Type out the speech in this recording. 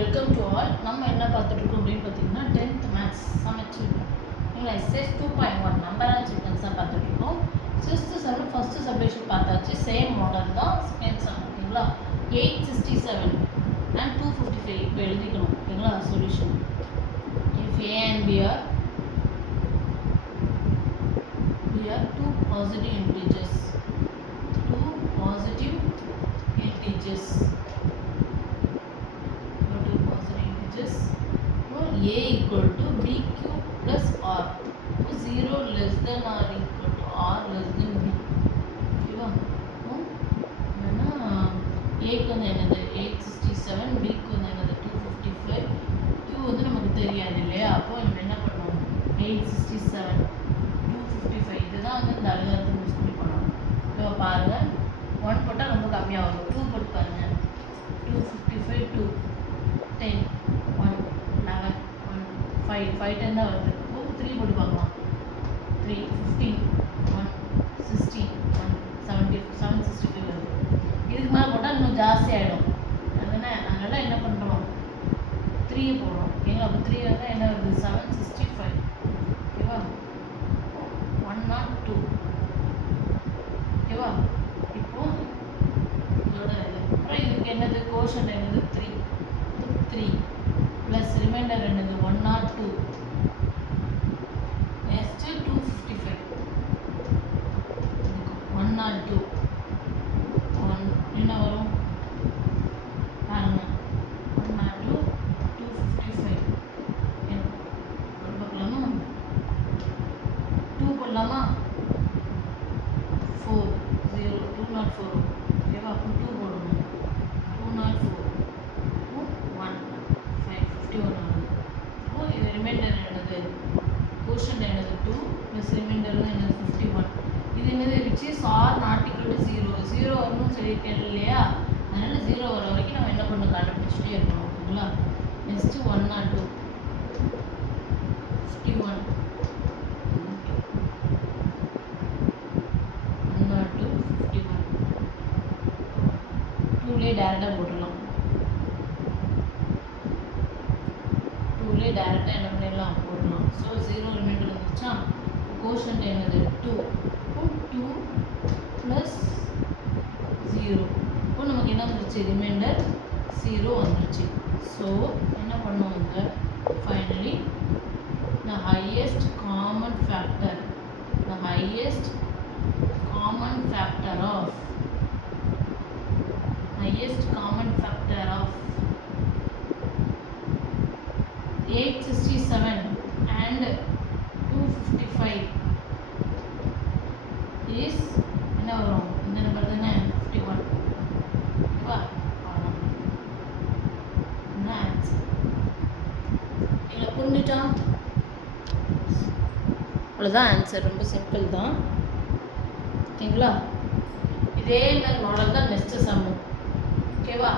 Welcome to all. நம்ம என்ன பார்த்துட்டு இருக்கோம் அப்படின்னு பார்த்தீங்கன்னா 10th மேத்ஸ் சமைச்சிருக்கோம். நீங்கள் எஸ்எஸ் 2.1 நம்பர் அண்ட் சீக்வன்ஸ் தான் பார்த்துட்டு இருக்கோம். 6th சம் ஃபர்ஸ்ட் சப்டிவிஷன் பார்த்தாச்சு. சேம் மாடல் தான் செகண்ட் சம். ஓகேங்களா? 867 and 255 இப்போ எழுதிக்கணும். ஓகேங்களா? Solution if a and b are two positive integers. A equal to BQ plus R. 0 less than or equal to R less than B. ஓகேவா? ஏன்னா ஏக்கு வந்து என்னது 867, பிக்கு வந்து என்னது 255. Q வந்து நமக்கு தெரியாது இல்லையா? அப்போ நம்ம என்ன பண்ணுவோம்? 867 255 இதுதான் வந்து இந்த அல்காரிதம் யூஸ் பண்ணி பண்ணணும். ஓகேவா? பாருங்க 1 போட்டால் ரொம்ப கம்மியாக வரும். 2 போட்டு பாருங்க. 255 2 10 1 11 5 10 தான் வருது. 3 போட்டு பார்க்கலாம். 3 15 1 16 1 70 765 வருது. இதுக்கு மேலே போட்டால் இன்னும் ஜாஸ்தி ஆகிடும். அதனால் என்ன பண்ணுறோம்? 3 போடுறோம். ஓகேங்களா? அப்போ 3 வந்தால் என்ன வருது? 765. ஓகேவா? 102. ஓகேவா? இப்போ இதோட அப்புறம் இதுக்கு என்னது? கோஷன் என்னது? 3 ப்ளஸ் ரிமைண்டர் என்னது? 102. நெக்ஸ்ட் 255. 102 என்ன வரும் பாருங்க. 102 255 பார்க்கலாமா? 2 போடலாமா? 4 0 204. ஓகேவா? அப்போ 2 போடணும். 204 1 5 51 வருது. அப்போ இது ரிமைண்டர் என்னது? கோஷன் என்னது? 2 ப்ளஸ் ரிமைண்டர் என்னது? 51. இது என்னது? Which is are not equal to 0. 0 வரணும்னு சொல்லியிருக்கேன் இல்லையா? அதனால் 0 வர வரைக்கும் நம்ம என்ன பண்ணணும்? கண்டுபிடிச்சிட்டே இருக்கணும். ஓகேங்களா? நெக்ஸ்ட்டு 102 51 102 51 2லே டேரெக்டாக போட்டுடலாம். 2லே டேரெக்டாக என்ன பண்ணிடலாம்? போடலாம். ஸோ 0 ரிமைண்டர் வந்துருச்சா? கோஷன்ட் என்னது? 2 2 ப்ளஸ் 0. இப்போ நமக்கு என்ன வந்துருச்சு? ரிமைண்டர் 0 வந்துருச்சு. ஸோ என்ன பண்ணுவாங்க? Finally the highest common factor of 867 and 255 is என்ன வரும்? இந்த நம்பர் தானே? 51. ஓகேவா? என்ன ஆன்சர்? இதில் புரிஞ்சுட்டா? அவ்வளோதான் ஆன்சர். ரொம்ப சிம்பிள் தான். ஓகேங்களா? இதே மாதிரி மாடல் தான் நெக்ஸ்ட் சம்மு. ஓகேவா?